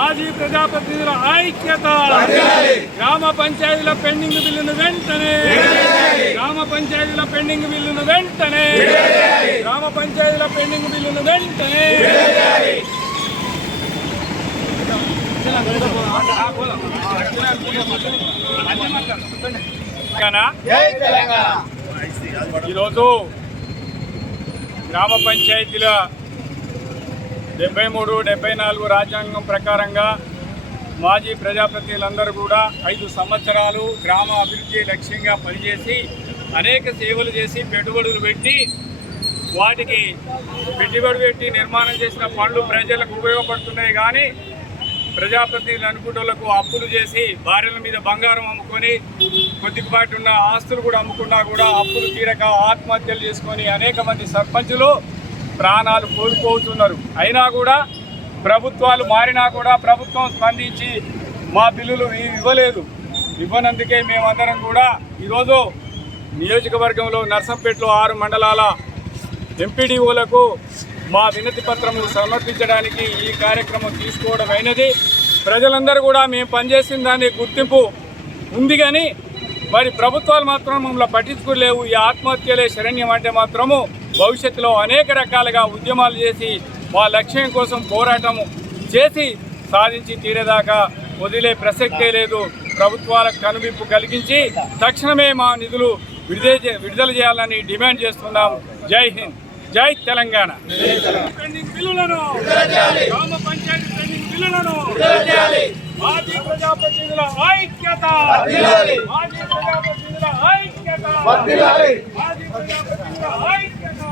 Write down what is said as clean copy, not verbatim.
మాజీ ప్రజాప్రతినిధుల ఐక్యత, గ్రామ పంచాయతీల పెండింగ్ బిల్లును వెంటనే, గ్రామ పంచాయతీల పెండింగ్ బిల్లును వెంటనే, గ్రామ పంచాయతీల పెండింగ్ బిల్లును వెంటనే. ఈరోజు గ్రామ పంచాయతీల 73, 74 రాజ్యాంగం ప్రకారంగా మాజీ ప్రజాప్రతినిధులందరూ కూడా 5 సంవత్సరాలు గ్రామ అభివృద్ధి లక్ష్యంగా పనిచేసి అనేక సేవలు చేసి పెట్టుబడులు పెట్టి వాటికి పెట్టుబడి పెట్టి నిర్మాణం చేసిన పనులు ప్రజలకు ఉపయోగపడుతున్నాయి. కానీ ప్రజాప్రతినిధులు అనుకుంటోళ్లకు అప్పులు చేసి భార్యల మీద బంగారం అమ్ముకొని కొద్దిపాటి ఉన్న ఆస్తులు కూడా అమ్ముకున్నా కూడా అప్పులు తీరక ఆత్మహత్యలు చేసుకొని అనేక మంది సర్పంచులు ప్రాణాలు కోల్పోతున్నారు. అయినా కూడా ప్రభుత్వాలు మారినా కూడా ప్రభుత్వం స్పందించి మా బిల్లులు ఇవ్వనందుకే మేమందరం కూడా ఈరోజు నియోజకవర్గంలో నర్సంపేటలో 6 మండలాల ఎంపీడీఓలకు మా వినతి పత్రము సమర్పించడానికి ఈ కార్యక్రమం తీసుకోవడం అయినది. ప్రజలందరూ కూడా మేము పనిచేసిన దాని గుర్తింపు ఉంది, కానీ మరి ప్రభుత్వాలు మాత్రం మమ్మల్ని పట్టించుకోలేవు. ఈ ఆత్మహత్యలే శరణ్యం అంటే మాత్రము భవిష్యత్తులో అనేక రకాలుగా ఉద్యమాలు చేసి మా లక్ష్యం కోసం పోరాటము చేసి సాధించి తీరేదాకా వదిలే ప్రసక్తే లేదు. ప్రభుత్వాలకు కనువిప్పు కలిగించి తక్షణమే మా నిధులు విడుదల చేయాలని డిమాండ్ చేస్తున్నాము. జై హింద్, జై తెలంగాణ. పెండింగ్ బిల్లులను, గ్రామ పంచాయతీ పెండింగ్ బిల్లులను మాజీ ప్రజాప్రతినిధుల ఐక్యత, మాజీ ప్రజాప్రతినిధుల ఐక్యత, మాజీ ప్రజాప్రతినిధుల ఐక్యత.